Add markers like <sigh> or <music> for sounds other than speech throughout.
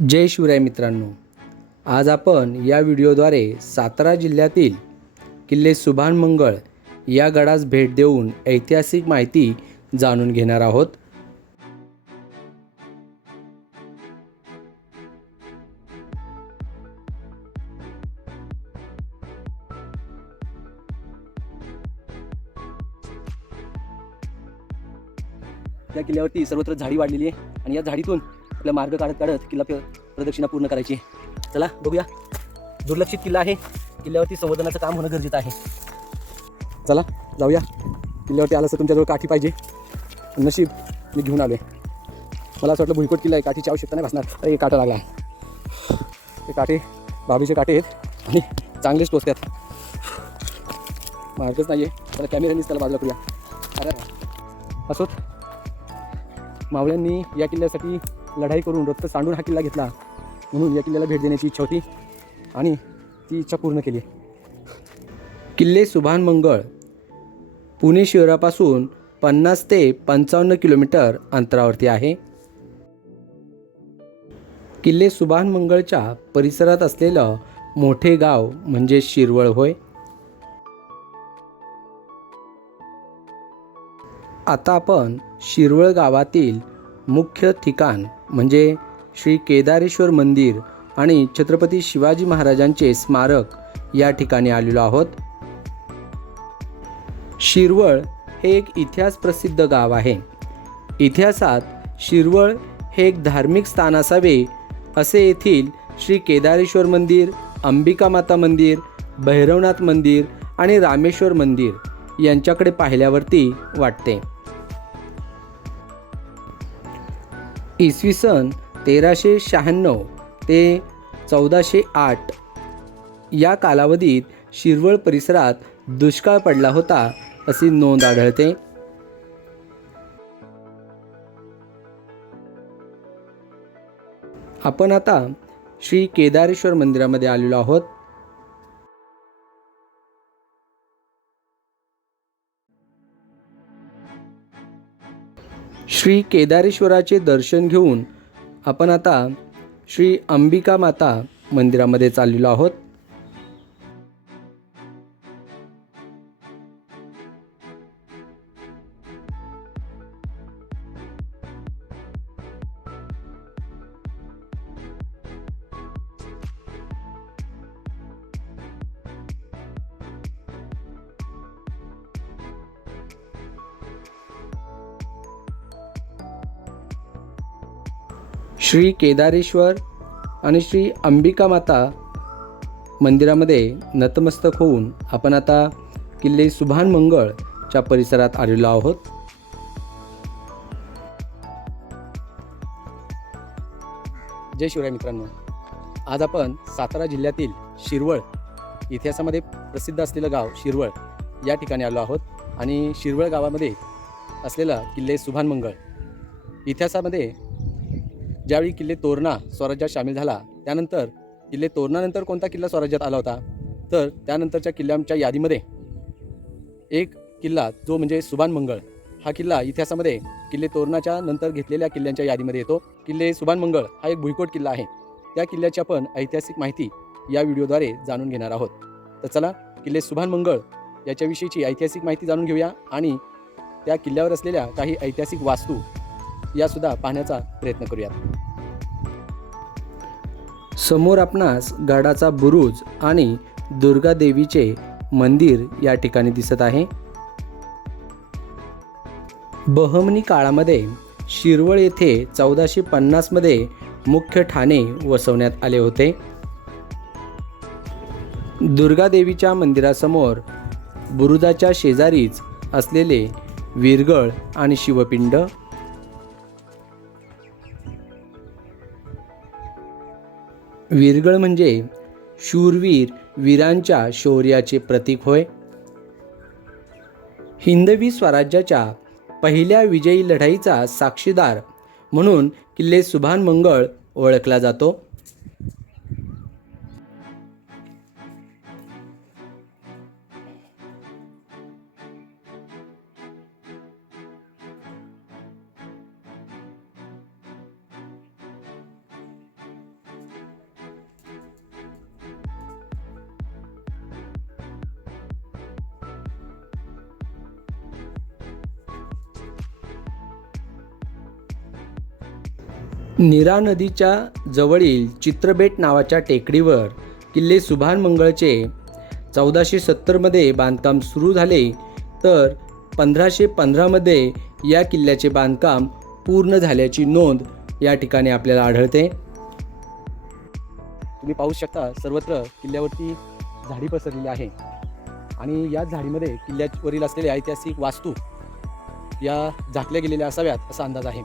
जय शिवराय मित्रांनो. आज आपण या व्हिडिओद्वारे सातारा जिल्ह्यातील किल्ले सुभान मंगळ या गडास भेट देऊन ऐतिहासिक माहिती जाणून घेणार आहोत. या किल्ल्यावरती सर्वत्र झाडी वाढलेली आहे आणि या झाडीतून आपला मार्ग काढत काढत किल्ला प्रदक्षिणा पूर्ण करायची चला बघूया. दुर्लक्षित किल्ला आहे. किल्ल्यावरती संवर्धनाचं काम होणं गरजेचं आहे. चला जाऊया. किल्ल्यावरती आलं तर तुमच्याजवळ काठी पाहिजे. नशीब मी घेऊन आलो आहे मला असं वाटलं भुईकोट किल्ला आहे. काठीची आवश्यकता नाही भासणार. अरे काटा लागला आहे. ते काटे बाबीचे काटे आहेत आणि चांगलेच टोचतात मार्गच नाही आहे त्याला कॅमेऱ्यानीच त्याला बाजूला करूया. अरे. असोत मावळ्यांनी या किल्ल्यासाठी लढाई करून रक्त सांडून हा किल्ला घेतला. म्हणून या किल्ल्याला भेट देण्याची इच्छा होती आणि ती इच्छा पूर्ण केली. किल्ले सुभान मंगळ पुणे शहरापासून पन्नास ते पंचावन्न किलोमीटर अंतरावरती आहे. किल्ले सुभान मंगळच्या परिसरात असलेलं मोठे गाव म्हणजे शिरवळ होय. आता आपण शिरवळ गावातील मुख्य ठिकाण म्हणजे श्री केदारेश्वर मंदिर आणि छत्रपती शिवाजी महाराजांचे स्मारक या ठिकाणी आलेलो आहोत. शिरवळ हे एक इतिहास प्रसिद्ध गाव आहे. इतिहासात शिरवळ हे एक धार्मिक स्थान असावे असे येथील श्री केदारेश्वर मंदिर अंबिका माता मंदिर भैरवनाथ मंदिर आणि रामेश्वर मंदिर यांच्याकडे पाहिल्यावरती वाटते. इसवी सन तेराशे शहाण्णव ते चौदाशे आठ. या कालावधीत शिरवळ परिसरात दुष्काळ पडला होता अशी नोंद आढळते. आपण आता श्री केदारेश्वर मंदिरामध्ये आलेलो आहोत. श्री केदारेश्वराचे दर्शन घेऊन आपण आता श्री अंबिका माता मंदिरामध्ये चाललेलो आहोत. श्री केदारेश्वर आणि श्री अंबिका माता मंदिरामध्ये नतमस्तक होऊन आपण आता किल्ले सुभान मंगळच्या परिसरात आलेलो आहोत. जय शिवराय मित्रांनो. आज आपण सातारा जिल्ह्यातील शिरवळ इतिहासामध्ये प्रसिद्ध असलेलं गाव शिरवळ या ठिकाणी आलो आहोत आणि शिरवळ गावामध्ये असलेला किल्ले सुभान मंगळ इतिहासामध्ये ज्यावेळी किल्ले तोरणा स्वराज्यात सामील झाला त्यानंतर किल्ले तोरणानंतर कोणता किल्ला स्वराज्यात आला होता? तर त्यानंतरच्या किल्ल्यांच्या यादीमध्ये एक किल्ला जो म्हणजे सुभान मंगळ हा किल्ला इतिहासामध्ये किल्ले तोरणाच्या नंतर घेतलेल्या किल्ल्यांच्या यादीमध्ये येतो. किल्ले सुभान मंगळ हा एक भुईकोट किल्ला आहे. त्या किल्ल्याची आपण ऐतिहासिक माहिती या व्हिडिओद्वारे जाणून घेणार आहोत. तर चला किल्ले सुभान मंगळ याच्याविषयीची ऐतिहासिक माहिती जाणून घेऊया आणि त्या किल्ल्यावर असलेल्या काही ऐतिहासिक वास्तू यासुद्धा पाहण्याचा प्रयत्न करूयात. समोर आपणास गडाचा बुरुज आणि दुर्गादेवीचे मंदिर या ठिकाणी दिसत आहे. बहमनी काळामध्ये शिरवळ येथे चौदाशे पन्नासमध्ये मुख्य ठाणे वसवण्यात आले होते. दुर्गादेवीच्या मंदिरासमोर बुरुजाच्या शेजारीच असलेले विरगळ आणि शिवपिंड वीरगळ म्हणजे शूरवीर वीरांच्या शौर्याचे प्रतीक होय. हिंदवी स्वराज्याच्या पहिल्या विजयी लढाईचा साक्षीदार म्हणून किल्ले सुभान मंगळ ओळखला जातो. नीरा नदीच्या जवळील चित्रबेट नावाच्या टेकडीवर किल्ले सुभान मंगळचे चौदाशे सत्तरमध्ये बांधकाम सुरू झाले तर पंधराशे पंधरामध्ये या किल्ल्याचे बांधकाम पूर्ण झाल्याची नोंद या ठिकाणी आपल्याला आढळते. तुम्ही पाहू शकता सर्वत्र किल्ल्यावरती झाडी पसरलेली आहे. आणि या झाडीमध्ये किल्ल्यावरील असलेल्या ऐतिहासिक वास्तू या झाकल्या गेलेल्या असाव्यात असा अंदाज आहे.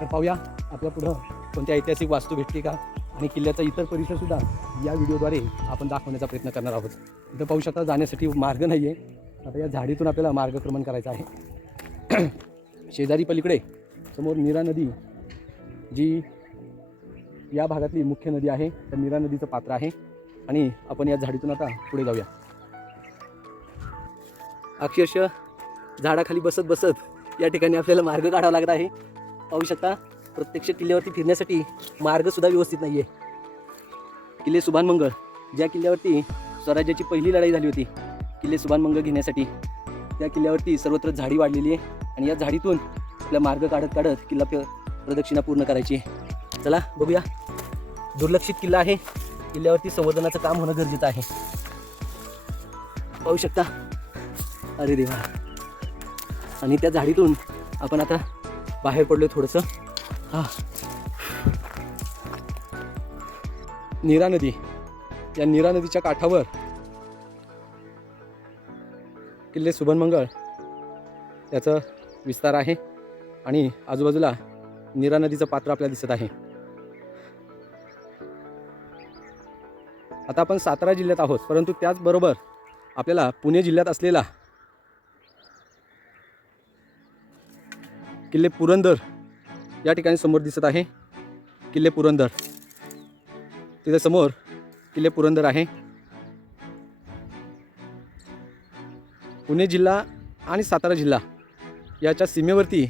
तर पाहूया आपल्या पुढं कोणत्या ऐतिहासिक वास्तू भेटली का? आणि किल्ल्याचा इतर परिसरसुद्धा या व्हिडिओद्वारे आपण दाखवण्याचा प्रयत्न करणार आहोत. इथं पाहू शकता जाण्यासाठी मार्ग नाही आहे आता या झाडीतून आपल्याला मार्गक्रमण करायचं आहे. <clears throat> शेजारी पलीकडे समोर नीरा नदी जी या भागातली मुख्य नदी आहे. त्या नीरा नदीचं पात्र आहे. आणि आपण या झाडीतून आता पुढे जाऊया. अक्षरशः झाडाखाली बसत बसत या ठिकाणी आपल्याला मार्ग काढावा लागत आहे. पाहू शकता प्रत्यक्ष किल्ल्यावरती फिरण्यासाठी मार्गसुद्धा व्यवस्थित नाही आहे किल्ले सुभानमंगळ ज्या किल्ल्यावरती स्वराज्याची पहिली लढाई झाली होती किल्ले सुभानमंगळ घेण्यासाठी त्या किल्ल्यावरती सर्वत्र झाडी वाढलेली आहे आणि या झाडीतून आपला मार्ग काढत काढत किल्ला प्रदक्षिणा पूर्ण करायची आहे. चला बघूया. दुर्लक्षित किल्ला आहे. किल्ल्यावरती संवर्धनाचं काम होणं गरजेचं आहे. पाहू शकता. अरे देवा. आणि त्या झाडीतून आपण आता बाहेर पडलो थोडंसं. हा. नीरा नदी. या नीरा नदीच्या काठावर. किल्ले सुभनमंगळ याचं विस्तार आहे. आणि आजूबाजूला नीरा नदीचं पात्र आपल्याला दिसत आहे. आता आपण सातारा जिल्ह्यात आहोत परंतु त्याचबरोबर आपल्याला पुणे जिल्ह्यात असलेला किल्ले पुरंदर या ठिकाणी समोर दिसत आहे. किल्ले पुरंदर. तिथे समोर किल्ले पुरंदर आहे. पुणे जिल्हा आणि सातारा जिल्हा याच्या सीमेवरती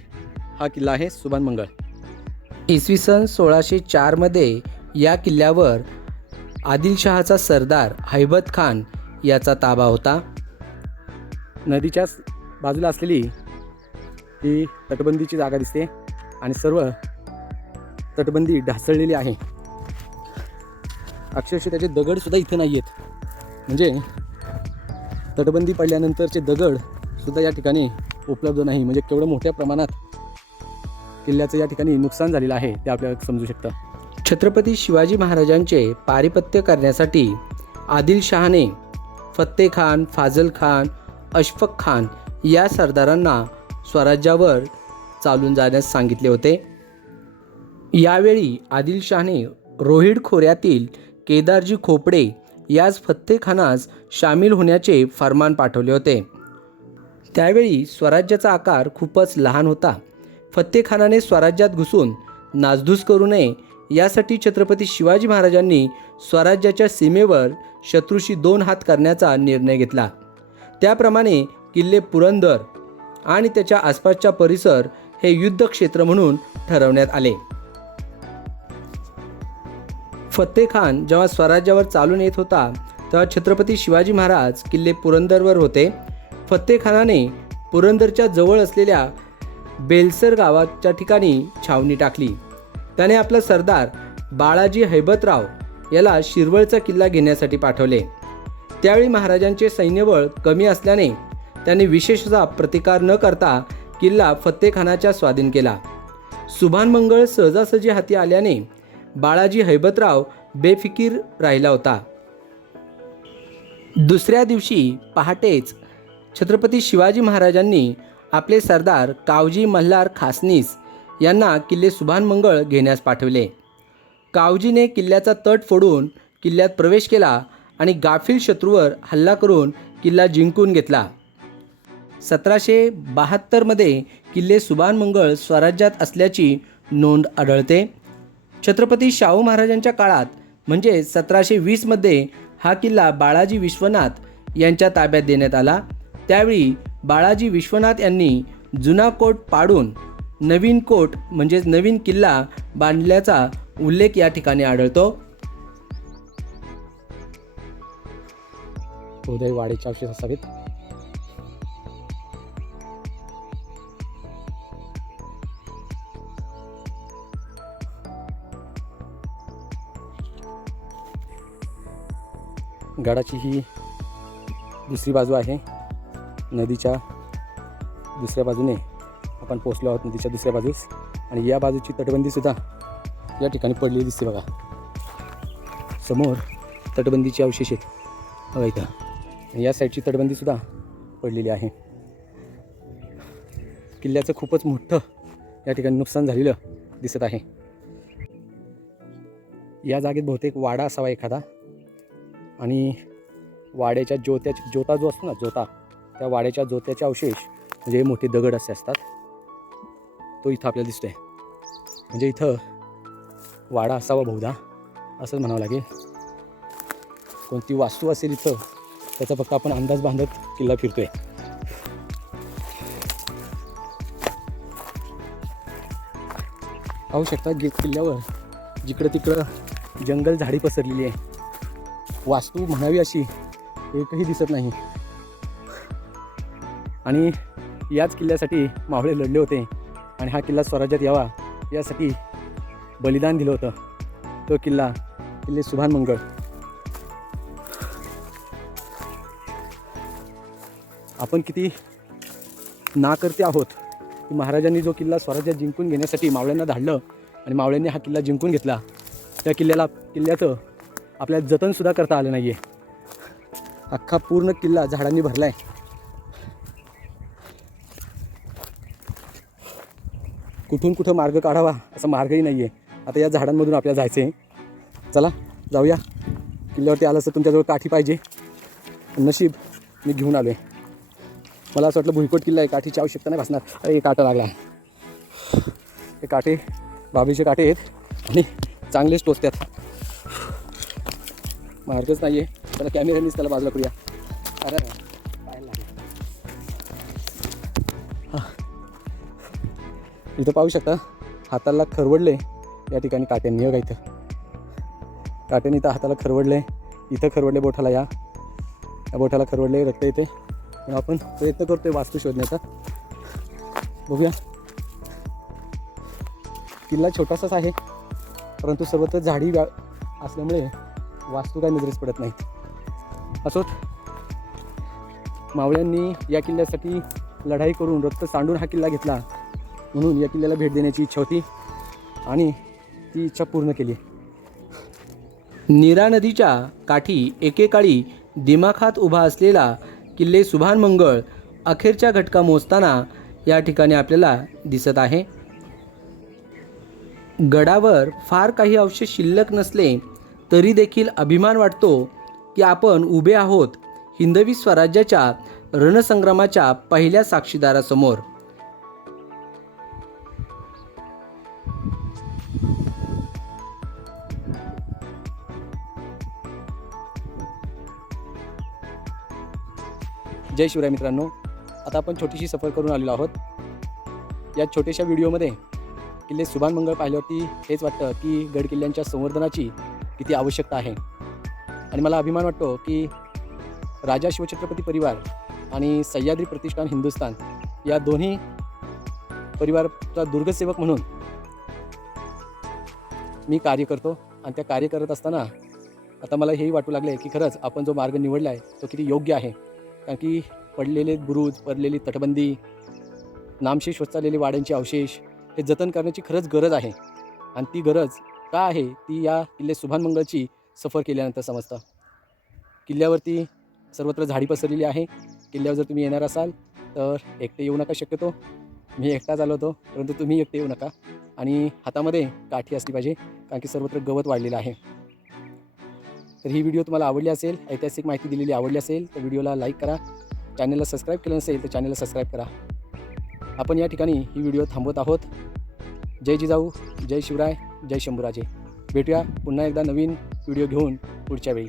हा किल्ला आहे सुभान मंगळ. इसवी सन सोळाशे चारमध्ये या किल्ल्यावर आदिलशहाचा सरदार हैबत खान याचा ताबा होता. नदीच्या बाजूला असलेली ही तटबंदीची जागा दिसते आणि सर्व तटबंदी ढासळलेली आहे. अक्षरशः त्याचे दगडसुद्धा इथे नाही आहेत म्हणजे तटबंदी पडल्यानंतरचे दगडसुद्धा या ठिकाणी उपलब्ध नाही. म्हणजे केवढं मोठ्या प्रमाणात किल्ल्याचं या ठिकाणी नुकसान झालेलं आहे ते आपल्याला समजू शकतं. छत्रपती शिवाजी महाराजांचे पारिपत्य करण्यासाठी आदिलशहाने फत्ते खान फाजल खान अशफक खान या सरदारांना स्वराज्यावर चालून जाण्यास सांगितले होते. यावेळी आदिलशहाने रोहिड खोऱ्यातील केदारजी खोपडे याच फत्तेखानास सामील होण्याचे फरमान पाठवले होते. त्यावेळी स्वराज्याचा आकार खूपच लहान होता. फत्तेखानाने स्वराज्यात घुसून नासधूस करू नये यासाठी छत्रपती शिवाजी महाराजांनी स्वराज्याच्या सीमेवर शत्रूशी दोन हात करण्याचा निर्णय घेतला. त्याप्रमाणे किल्ले पुरंदर आणि त्याच्या आसपासचा परिसर हे युद्ध क्षेत्र म्हणून ठरवण्यात आले. फत्ते खान जेव्हा स्वराज्यावर चालून येत होता तेव्हा छत्रपती शिवाजी महाराज किल्ले पुरंदरवर होते. फत्ते खानाने पुरंदरच्या जवळ असलेल्या बेलसर गावाच्या ठिकाणी छावणी टाकली. त्याने आपला सरदार बाळाजी हैबतराव याला शिरवळचा किल्ला घेण्यासाठी पाठवले. त्यावेळी महाराजांचे सैन्यबळ कमी असल्याने त्यांनी विशेषतः प्रतिकार न करता किल्ला फत्तेखानाच्या स्वाधीन केला. सुभानमंगळ सहजासहजी हाती आल्याने बाळाजी हैबतराव बेफिकीर राहिला होता. दुसऱ्या दिवशी पहाटेच छत्रपती शिवाजी महाराजांनी आपले सरदार कावजी मल्हार खासनीस यांना किल्ले सुभानमंगळ घेण्यास पाठवले. कावजीने किल्ल्याचा तट फोडून किल्ल्यात प्रवेश केला आणि गाफील शत्रूवर हल्ला करून किल्ला जिंकून घेतला. सतराशे बहात्तरमध्ये किल्ले सुभानमंगळ स्वराज्यात असल्याची नोंद आढळते. छत्रपती शाहू महाराजांच्या काळात म्हणजे सतराशे वीसमध्ये हा किल्ला बाळाजी विश्वनाथ यांच्या ताब्यात देण्यात आला. त्यावेळी बाळाजी विश्वनाथ यांनी जुना कोट पाडून नवीन कोट म्हणजेच नवीन किल्ला बांधल्याचा उल्लेख या ठिकाणी आढळतो. उदय वाढीचे अवशेष असावेत गडाची ही दुसरी बाजू आहे. नदीच्या दुसऱ्या बाजूने आपण पोचलो आहोत नदीच्या दुसऱ्या बाजूस. आणि या बाजूची तटबंदीसुद्धा या ठिकाणी पडलेली दिसते बघा. समोर तटबंदीचे अवशेष आहेत. बघा इथं. आणि या साईडची तटबंदीसुद्धा पडलेली आहे. किल्ल्याचं खूपच मोठं या ठिकाणी नुकसान झालेलं दिसत आहे. या जागेत बहुतेक वाडा असावा एखादा. आणि वाड्याच्या ज्योत्याच्या ज्योता जो असतो ना ज्योता त्या वाड्याच्या ज्योत्याचे अवशेष म्हणजे मोठे दगड असे असतात तो इथं आपल्याला दिसतोय. म्हणजे इथं वाडा असावा बहुधा असंच म्हणावं लागेल. कोणती वास्तू असेल इथं त्याचा फक्त आपण अंदाज बांधत किल्ला फिरतोय. पाहू शकता गे किल्ल्यावर जिकडं तिकडं जंगल झाडी पसरलेली आहे. वास्तू म्हणावी अशी एकही दिसत नाही. आणि याच किल्ल्यासाठी मावळे लढले होते. आणि हा किल्ला स्वराज्यात यावा यासाठी बलिदान दिलं होतं. तो किल्ला किल्ले सुभान मंगळ. आपण किती नाकर्ते आहोत की महाराजांनी जो किल्ला स्वराज्यात जिंकून घेण्यासाठी मावळ्यांना धाडलं आणि मावळ्यांनी हा किल्ला जिंकून घेतला. त्या किल्ल्याला किल्ल्याचं आपल्याला जतनसुद्धा करता आलं नाही आहे अख्खा पूर्ण किल्ला झाडांनी भरला आहे कुठून कुठं मार्ग काढावा असा मार्गही नाही आहे आता या झाडांमधून आपल्याला जायचं आहे चला जाऊया. किल्ल्यावरती आलं असं तुमच्याजवळ काठी पाहिजे. नशीब मी घेऊन आलो आहे मला असं वाटलं भुईकोट किल्ला आहे काठीची आवश्यकता नाही भासणार. अरे काटा लागला. हे काटे बाबीचे काटे आहेत आणि चांगलेच टोचतात. मार्गच नाही आहे त्याला कॅमेऱ्यानेच त्याला बाजूला करूया. अरे हां. इथं पाहू शकता हाताला खरवडले या ठिकाणी काट्यांनी बघा इथं. काट्याने इथं हाताला खरवडले इथं खरवडले बोठाला या. या बोठाला खरवडले रक्त येते. पण आपण प्रयत्न करतोय वास्तू शोधण्याचा. बघूया. किल्ला छोटासाच आहे परंतु सर्वत्र झाडी असल्यामुळे वास्तू काय नजरेस पडत नाहीत. असोत मावळ्यांनी या किल्ल्यासाठी लढाई करून रक्त सांडून हा किल्ला घेतला म्हणून या किल्ल्याला भेट देण्याची इच्छा होती आणि ती इच्छा पूर्ण केली. नीरा नदीच्या काठी एकेकाळी दिमाखात उभा असलेला किल्ले सुभान मंगळ अखेरच्या घटका मोजताना या ठिकाणी आपल्याला दिसत आहे. गडावर फार काही अवशेष शिल्लक नसले तरी देखील अभिमान वाटतो की आपण उभे आहोत हिंदवी स्वराज्याच्या रणसंग्रामाच्या पहिल्या साक्षीदारासमोर. जय शिवराय मित्रांनो आता आपण छोटीशी सफर करून आलेलो आहोत. या छोट्याशा व्हिडिओमध्ये किल्ले सुभान मंगळ पाहिल्यावरती हेच वाटतं की गड किल्ल्यांच्या संवर्धनाची किती आवश्यकता आहे. आणि मला अभिमान वाटतो की राजा शिवछत्रपती परिवार आणि सह्याद्री प्रतिष्ठान हिंदुस्थान या दोन्ही परिवाराचा दुर्गसेवक म्हणून मी कार्य करतो. आणि त्या कार्य करत असताना आता मला हेही वाटू लागले की खरंच आपण जो मार्ग निवडला आहे तो किती योग्य आहे. कारण की पडलेले बुरुज पडलेली तटबंदी नामशेष होत चाललेले वाड्यांचे अवशेष हे जतन करण्याची खरंच गरज आहे. आणि ती गरज का आहे? ती या किल्ले सुभान मंगळची सफर केल्यानंतर समजतं. किल्ल्यावरती सर्वत्र झाडी पसरलेली आहे. किल्ल्यावर जर तुम्ही येणार असाल तर एकटे येऊ नका शक्यतो. मी एकटाच आलो होतो परंतु तुम्ही एकटे येऊ नका. आणि हातामध्ये काठी असली पाहिजे कारण की सर्वत्र गवत वाढलेलं आहे. तर ही व्हिडिओ तुम्हाला आवडली असेल ऐतिहासिक माहिती दिलेली आवडली असेल तर व्हिडिओला लाईक करा. चॅनलला सबस्क्राईब केलं नसेल तर चॅनलला सबस्क्राईब करा. आपण या ठिकाणी ही व्हिडिओ थांबवत आहोत. जय जिजाऊ जय शिवराय जय शंभूराजे. भेटूया पुन्हा एकदा नवीन व्हिडिओ घेऊन पुढच्या वेळी.